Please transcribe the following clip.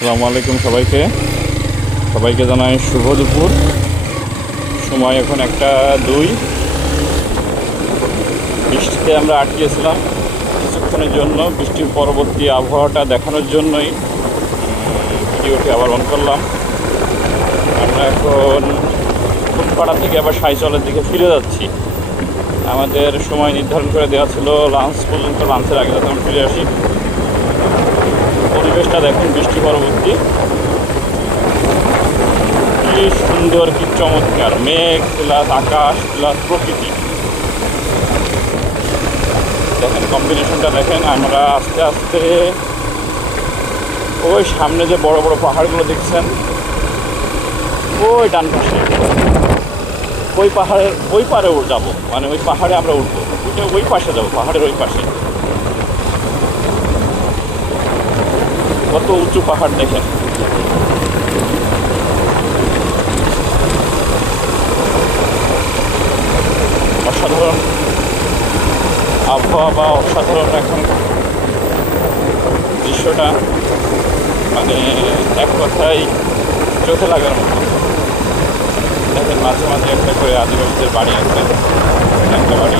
আসসালামু আলাইকুম সবাইকে জানাই শুভ দুপুর। সময় এখন 1:02। বৃষ্টিতে আমরা আটকেছিলাম কিছুক্ষণের জন্য। বৃষ্টির পরবর্তী আবহাওয়াটা দেখানোর জন্যই ভিডিওটি আবার অন করলাম। আমরা এখন ফুটপাড়া থেকে আবার সাইচলের দিকে ফিরে যাচ্ছি। আমাদের সময় নির্ধারণ করে দেওয়া ছিল লাঞ্চ পর্যন্ত, লাঞ্চের আগে যাতে আমরা ফিরে আসি। পরিবেশটা দেখুন বৃষ্টি পরবর্তী, কি সুন্দর, কি চমৎকার। মেঘ প্লাস আকাশ প্লাস প্রকৃতি, দেখেন কম্বিনেশনটা দেখেন। আমরা আস্তে আস্তে ওই সামনে যে বড় বড় পাহাড়গুলো দেখছেন, ওই ডান পাশে ওই পাহাড়ের ওই পারে যাবো, মানে ওই পাহাড়ে আমরা উঠবো, উঠে ওই পাশে যাবো, পাহাড়ের ওই পাশে। কত উঁচু পাহাড় দেখেন। অসাধারণ আবহাওয়া বা অসাধারণ এখন দৃশ্যটা, মানে এক কথায় চোখে লাগার মতো। দেখেন মাঝে মাঝে একটা করে আদিবাসীদের বাড়ি আছে, একটা বাড়ি